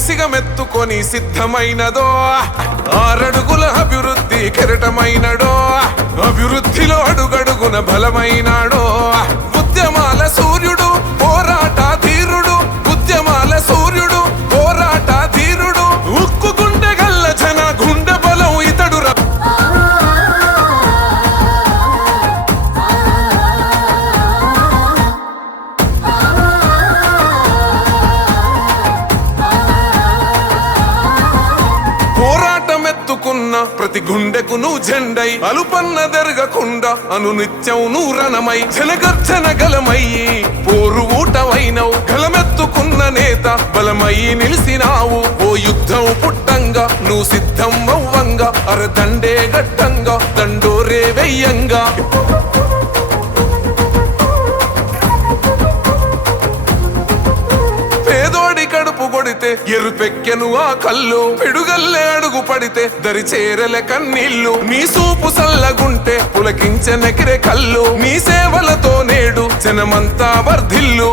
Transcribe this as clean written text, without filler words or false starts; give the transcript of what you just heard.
సిగమెత్తుకొని సిద్ధమైనదో ఆరడుగుల అభివృద్ధి కెరటమైనడో అభివృద్ధిలో అడుగడుగున బలమైనాడో ఉద్యమాల సూర్యుడు పోరాట ధీరుడు ఉద్యమాల సూర్యుడు పోరాట ధీరుడు ఉక్కు గుండె గల్ల జన గుండె బలం ఇతడు ప్రతి గుండెకు నువ్వు జెండై అలుపన్న దెరగకుండా అనునిత్యం నువ్వు రణమై జనగర్జన గలమయ్యి పోరు ఊటమైనవు గలమెత్తుకున్న నేత బలమయ్యి నిలిసినావు ఓ యుద్ధం పుట్టంగా నువ్వు సిద్ధం అవ్వంగా అరదండే గట్టంగా దండోరే వెయ్యంగా కడుపు కొడితే ఎరుపెక్కెను ఆ కళ్ళు పిడుగల్లే అడుగు పడితే దరి చేరలే కన్నీళ్లు నీ సూపు సల్లగుంటే పులకించెనెకిరే కళ్ళు నీ సేవలతో నేడు జనమంతా వర్ధిల్లు